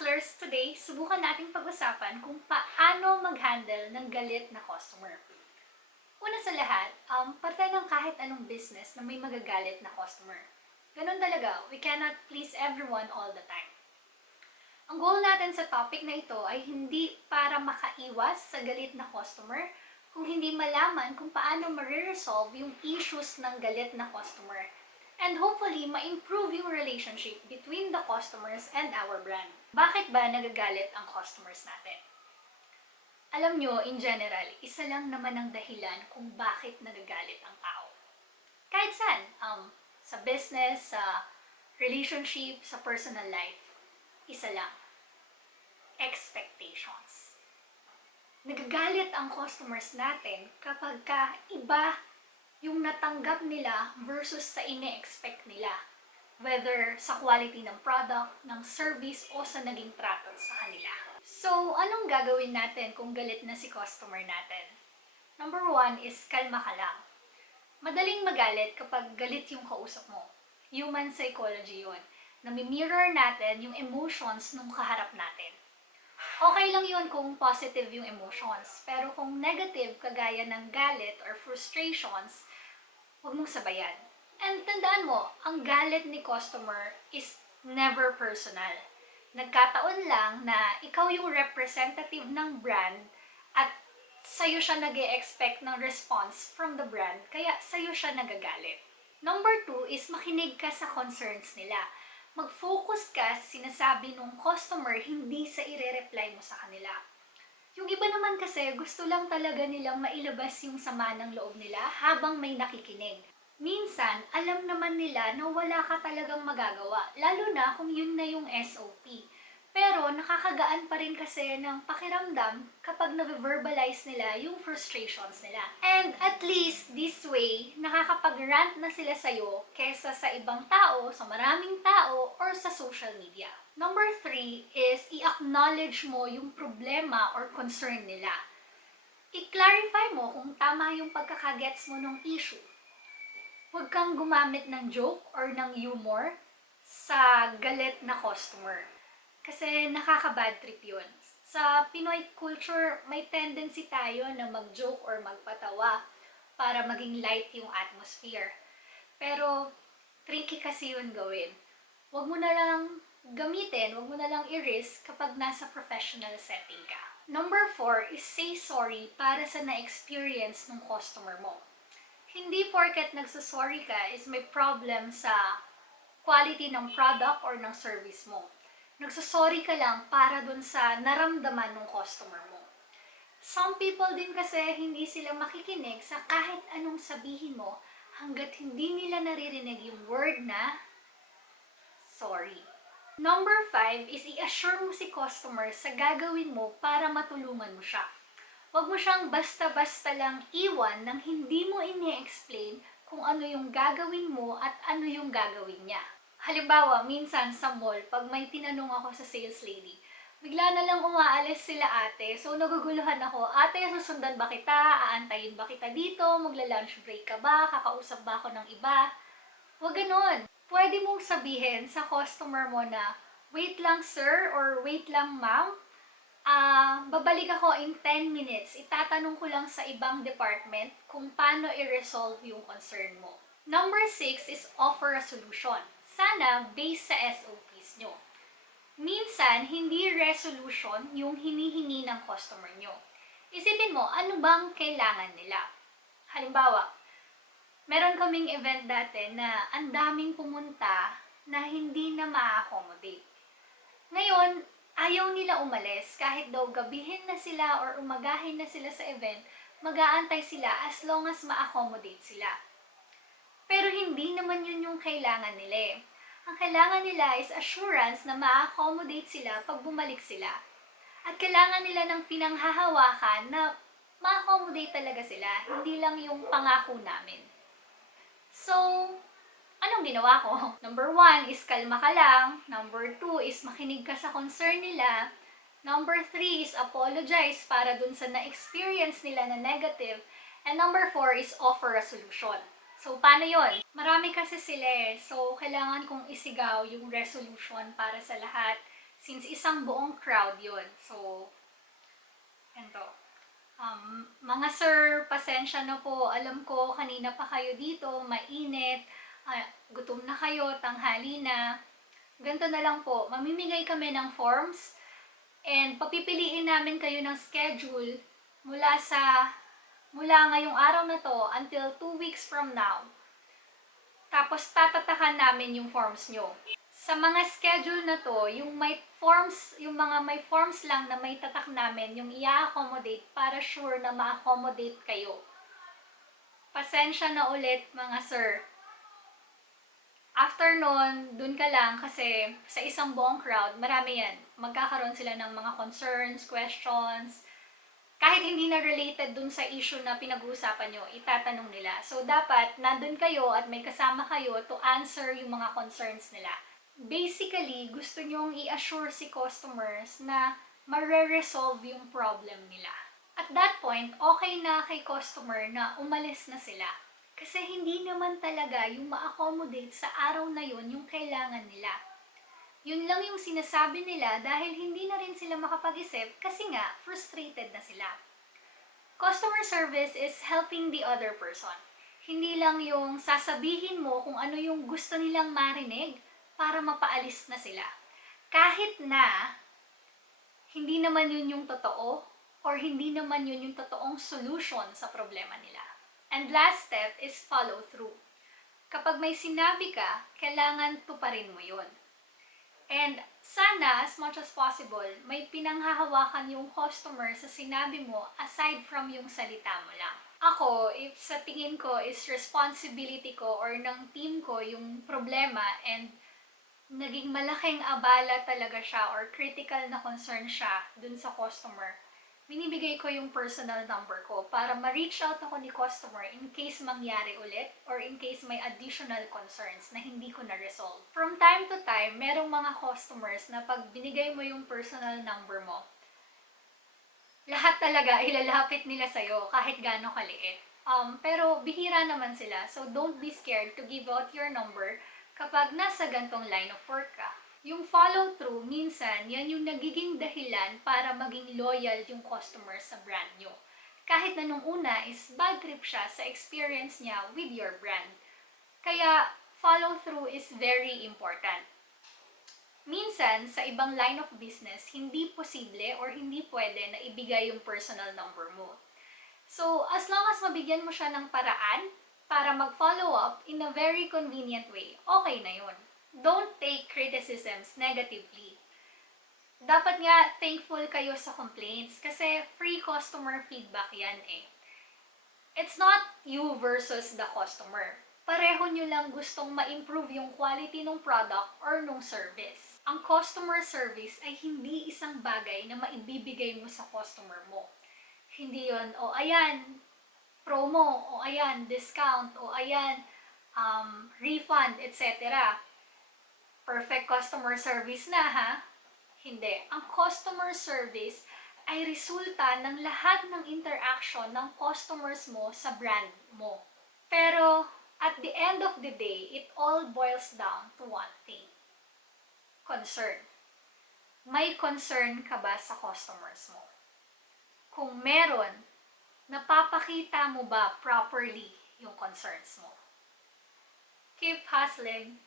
hustlers, today, subukan nating pag-usapan kung paano mag-handle ng galit na customer. Una sa lahat, parte ng kahit anong business na may magagalit na customer. Ganun talaga, we cannot please everyone all the time. Ang goal natin sa topic na ito ay hindi para makaiwas sa galit na customer, kung hindi malaman kung paano ma-resolve yung issues ng galit na customer. And hopefully, ma-improve yung relationship between the customers and our brand. Bakit ba nagagalit ang customers natin? Alam nyo, in general, isa lang naman ang dahilan kung bakit nagagalit ang tao. Kahit saan, sa business, sa relationship, sa personal life, isa lang. Expectations. Nagagalit ang customers natin kapag iba yung natanggap nila versus sa ine-expect nila. Whether sa quality ng product, ng service, o sa naging trato sa kanila. So, anong gagawin natin kung galit na si customer natin? Number 1 is kalma ka lang. Madaling magalit kapag galit yung kausap mo. Human psychology yun. Nami-mirror natin yung emotions nung kaharap natin. Okay lang yun kung positive yung emotions, pero kung negative kagaya ng galit or frustrations, huwag mong sabayan. And tandaan mo, ang galit ni customer is never personal. Nagkataon lang na ikaw yung representative ng brand at sa'yo siya nag-e-expect ng response from the brand, kaya sa'yo siya nagagalit. Number 2 is makinig ka sa concerns nila. Mag-focus ka sa sinasabi ng customer, hindi sa ire-reply mo sa kanila. Yung iba naman kasi, gusto lang talaga nilang mailabas yung sama ng loob nila habang may nakikinig. Minsan, alam naman nila na wala ka talagang magagawa, lalo na kung yun na yung SOP. Pero nakakagaan pa rin kasi ng pakiramdam kapag na-verbalize nila yung frustrations nila. And at least this way, nakakapag-rant na sila sa'yo kesa sa ibang tao, sa maraming tao, or sa social media. Number 3 is i-acknowledge mo yung problema or concern nila. I-clarify mo kung tama yung pagkakagets mo ng issue. Huwag kang gumamit ng joke or ng humor sa galit na customer. Kasi nakaka-bad trip yun. Sa Pinoy culture, may tendency tayo na mag-joke or magpatawa para maging light yung atmosphere. Pero tricky kasi yun gawin. Huwag mo na lang gamitin, huwag mo na lang i-risk kapag nasa professional setting ka. Number 4 is say sorry para sa na-experience ng customer mo. Hindi porket nagsasorry ka is may problem sa quality ng product or ng service mo. Nagsasorry ka lang para dun sa naramdaman ng customer mo. Some people din kasi hindi sila makikinig sa kahit anong sabihin mo hanggat hindi nila naririnig yung word na sorry. Number 5 is i-assure mo si customer sa gagawin mo para matulungan mo siya. Huwag mo siyang basta-basta lang iwan nang hindi mo ini-explain kung ano yung gagawin mo at ano yung gagawin niya. Halimbawa, minsan sa mall, pag may tinanong ako sa sales lady, bigla na lang umaalis sila ate. So, naguguluhan ako, ate, susundan ba kita? Aantayin ba kita dito? Magla-lunch break ka ba? Kakausap ba ako ng iba? Huwag ganon. Pwede mong sabihin sa customer mo na, wait lang sir or wait lang ma'am. Babalik ako in 10 minutes. Itatanong ko lang sa ibang department kung paano i-resolve yung concern mo. Number 6 is offer a solution. Sana based sa SOPs nyo. Minsan, hindi resolution yung hinihingi ng customer nyo. Isipin mo, ano bang kailangan nila? Halimbawa, meron kaming event dati na ang daming pumunta na hindi na ma-accommodate. Ngayon, ayaw nila umalis kahit daw gabihin na sila or umagahin na sila sa event, mag-aantay sila as long as ma-accommodate sila. Pero hindi naman yun yung kailangan nila eh. Ang kailangan nila is assurance na ma-accommodate sila pag bumalik sila. At kailangan nila ng pinanghahawakan na ma-accommodate talaga sila, hindi lang yung pangako namin. So, anong ginawa ko? Number 1 is kalma ka lang. Number 2 is makinig ka sa concern nila. Number 3 is apologize para dun sa na-experience nila na negative. And number 4 is offer a solution. So, paano yon? Marami kasi sila eh. So, kailangan kong isigaw yung resolution para sa lahat. Since isang buong crowd yon. So, ganito. Mga sir, pasensya na po. Alam ko, kanina pa kayo dito, mainit, gutom na kayo, tanghali na. Ganito na lang po, mamimigay kami ng forms and papipiliin namin kayo ng schedule mula ngayong araw na to until 2 weeks from now. Tapos tatatakan namin yung forms nyo. Sa mga schedule na to, yung mga may forms lang na may tatak namin, yung i-accommodate para sure na ma-accommodate kayo. Pasensya na ulit mga sir. After nun, dun ka lang kasi sa isang buong crowd, marami yan. Magkakaroon sila ng mga concerns, questions. Kahit hindi na related dun sa issue na pinag-uusapan nyo, itatanong nila. So, dapat nandun kayo at may kasama kayo to answer yung mga concerns nila. Basically, gusto nyong i-assure si customers na mare-resolve yung problem nila. At that point, okay na kay customer na umalis na sila. Kasi hindi naman talaga yung ma-accommodate sa araw na yun yung kailangan nila. Yun lang yung sinasabi nila dahil hindi na rin sila makapag-isip kasi nga frustrated na sila. Customer service is helping the other person. Hindi lang yung sasabihin mo kung ano yung gusto nilang marinig para mapaalis na sila. Kahit na hindi naman yun yung totoo or hindi naman yun yung totoong solution sa problema nila. And last step is follow through. Kapag may sinabi ka, kailangan tuparin mo yun. And sana, as much as possible, may pinanghahawakan yung customer sa sinabi mo aside from yung salita mo lang. Ako, if sa tingin ko is responsibility ko or ng team ko yung problema and naging malaking abala talaga siya or critical na concern siya dun sa customer, binibigay ko yung personal number ko para ma-reach out ako ni customer in case mangyari ulit or in case may additional concerns na hindi ko na-resolve. From time to time, merong mga customers na pag binigay mo yung personal number mo, lahat talaga ilalapit nila sa'yo kahit gaano kaliit. Pero bihira naman sila, so don't be scared to give out your number kapag nasa gantong line of work ka. Yung follow-through, minsan, yan yung nagiging dahilan para maging loyal yung customer sa brand nyo. Kahit na nung una is bad trip siya sa experience niya with your brand. Kaya, follow-through is very important. Minsan, sa ibang line of business, hindi posible or hindi pwede na ibigay yung personal number mo. So, as long as mabigyan mo siya ng paraan para mag-follow up in a very convenient way, okay na yun. Don't take criticisms negatively. Dapat nga thankful kayo sa complaints kasi free customer feedback yan eh. It's not you versus the customer. Pareho nyo lang gustong ma-improve yung quality ng product or ng service. Ang customer service ay hindi isang bagay na maibibigay mo sa customer mo. Hindi yon, o ayan, promo, o ayan, discount, o ayan, refund, etc. Perfect customer service na ha? Hindi. Ang customer service ay resulta ng lahat ng interaction ng customers mo sa brand mo. Pero at the end of the day, it all boils down to one thing. Concern. May concern ka ba sa customers mo? Kung meron, napapakita mo ba properly yung concerns mo? Keep hustling.